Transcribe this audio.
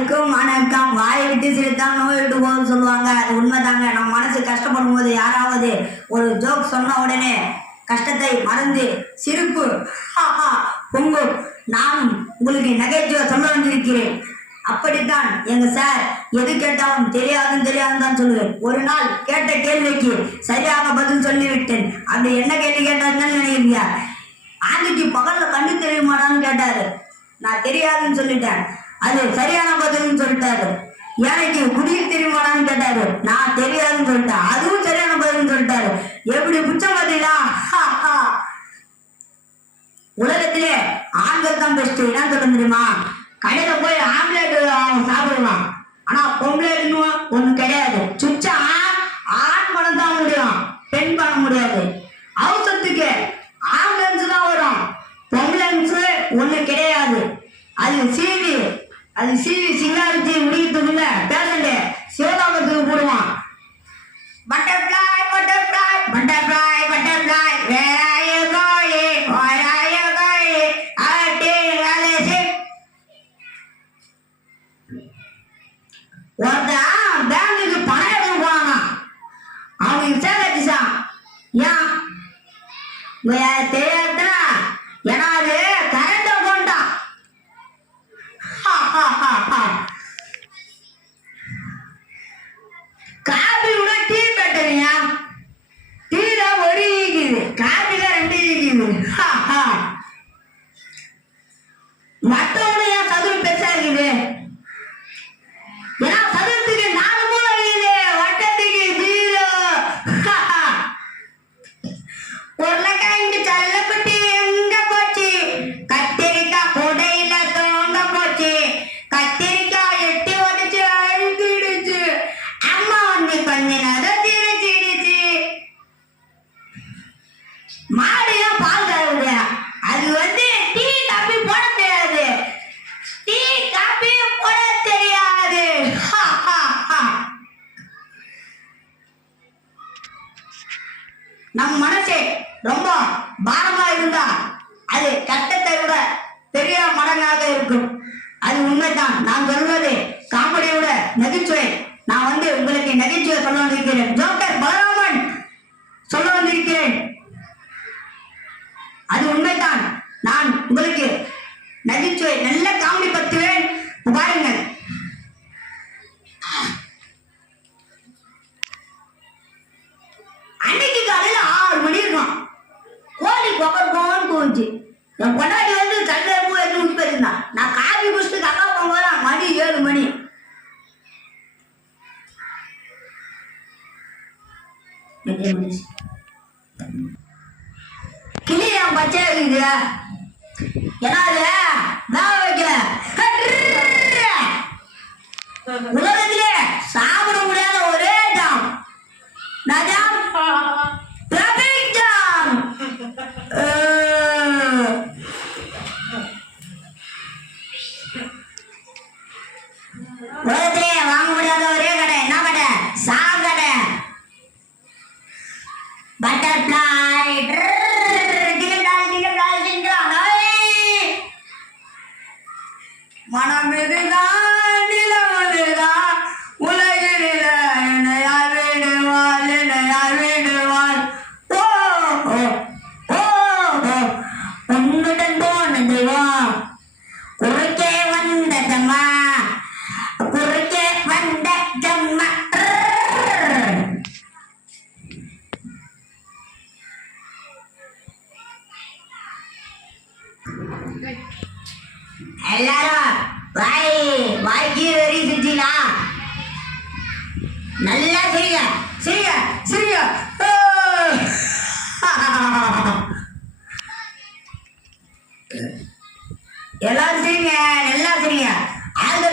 எல்லாருக்கும் வணக்கம். வாயை விட்டு சிரித்தால் நோய் விட்டு போகும்னு சொல்லுவாங்க. அது உண்மைதாங்க. நம்ம மனசு கஷ்டப்படும் போது யாராவது ஒரு ஜோக் சொன்ன உடனே கஷ்டத்தை மறந்து சிரிப்பு பொங்கும். நானும் உங்களுக்கு நகைச்சுவை சொல்ல வந்திருக்கிறேன். அப்படித்தான் எங்க சார் எது கேட்டாலும் தெரியாதுன்னு தான் சொல்லுவேன். ஒரு நாள் கேட்ட கேள்விக்கு சரியாக பதில் சொல்லிவிட்டேன். அப்படி என்ன கேள்வி கேட்டாருன்னு நினைக்கிறீங்க? ஆண்டுக்கு பகல்ல கண்ணு தெரியுமாடான்னு கேட்டாரு. நான் தெரியாதுன்னு சொல்லிட்டேன். அது சரியான பதில்னு சொல்லிட்டாரு. எனக்கு குடியில் தெரியுமாடான்னு கேட்டாரு. நான் தெரியாதுன்னு சொல்லிட்டேன். அதுவும் சரியான பதில்னு சொல்லிட்டாரு. எப்படி புச்சம் பார்த்தீங்களா? உலகத்திலே ஆண்கள் தான் பெஸ்ட். என்ன சொல்ல தெரியுமா? கடையில போய் ஆம்லேட் சாப்பிடலாம், ஆனா பொம்ப்ளேட்னு ஒண்ணு கிடையாது. சுச்சா ஆண் பணம் தான் முடியும், பெண் பண்ண முடியாது. அவசரத்துக்கு ஆம்புலன்ஸ் தான் வரும், பொம்புலன்ஸ் ஒண்ணு கிடையாது. அது சீவி சிங்காரிச்சி முடிக்கிறதுக்குள்ள பேசண்டு சிவதாபத்துக்கு போடுவான். பட்டர்ஃப்ளை பட்டர்ஃப்ளை பட்டர்ஃப்ளை பட்டர்ஃப்ளை வேற ஒருத்தன் பேங்குக்கு பணம் எடுத்து போனாங்க. அவனுக்கு சேகரிச்சான். ஏன் தெரியாதுன்னா ஏன்னா அது கரண்ட் அக்கௌண்டா. காபி விட டீ பெட்டருங்க. டீல ஒரு ஈக்குது, காபில 2 ஈக்குது. மற்றவங்க ஏன் சதுரம் பெருசா இருக்குது? ஏன்னா சதுரத்துக்கு 4 மூலை இருக்குது, வட்டத்துக்கு 0. உருளைக்காய் சல்லப்பட்டி எங்க போச்சு? கத்திரிக்காய் கொடையில தோங்க போச்சு. கத்திரிக்காய் எட்டி உதச்சு அழுகிடுச்சு. அம்மா வந்து கொஞ்ச நேரம் திரிச்சிடுச்சு. மாடிலாம் பால் கறவுது. அது வந்து டீ காபி போட தெரியாது. டீ காபி போட தெரியாது. நம் மனசே ரொம்ப பாரமா இருந்தா அது கஷ்டத்தை விட பெரிய மடங்காக இருக்கும். அது உண்மைதான். நான் சொல்வது காமெடியோட நகைச்சுவை. நான் வந்து உங்களுக்கு நகைச்சுவை சொல்ல வந்திருக்கிறேன். ஜோக்கர் பலராமன் சொல்ல வந்திருக்கிறேன். அது உண்மைதான். நான் உங்களுக்கு நகைச்சுவை நல்ல காமெடி பத்துவேன், பாருங்கள். அன்னைக்கு காலையில 6 மணி இருக்கும். கோழி கொக்கன்னு கூச்சு. என் பொண்டாட்டி வந்து கல்யாணம் போய் எடுத்து போயிருந்தான். நான் காபி குடிச்சிட்டு அக்கா போகும்போது மணி 7 மணி. கிளியா பச்சை இருக்குது. ஏன்னா அது வேக வைக்கல. உலகத்திலே சாப்பிட முடியாத ஒரே ஜாம் டிராபிக் ஜாம். உலகத்திலே வாங்க முடியாத ஒரே கடை என்ன கடை? சாக்கடை. பட்டர்ஃப்ளை மனம் இதுதான் நிலவதுதான் உலகில யார் விடுவாள். ஓ உன்னுடன் போன தெய்வம் குறுக்கே வந்த ஜம்மா, குறுக்கே வந்த ஜம்மா. எல்லாரும் வாய்க்கு வெறி சிரிச்சீங்களா? நல்லா சிரிங்க சிரிங்க சிரிங்க. எல்லாரும் சிரிங்க, நல்லா சிரிங்க. All the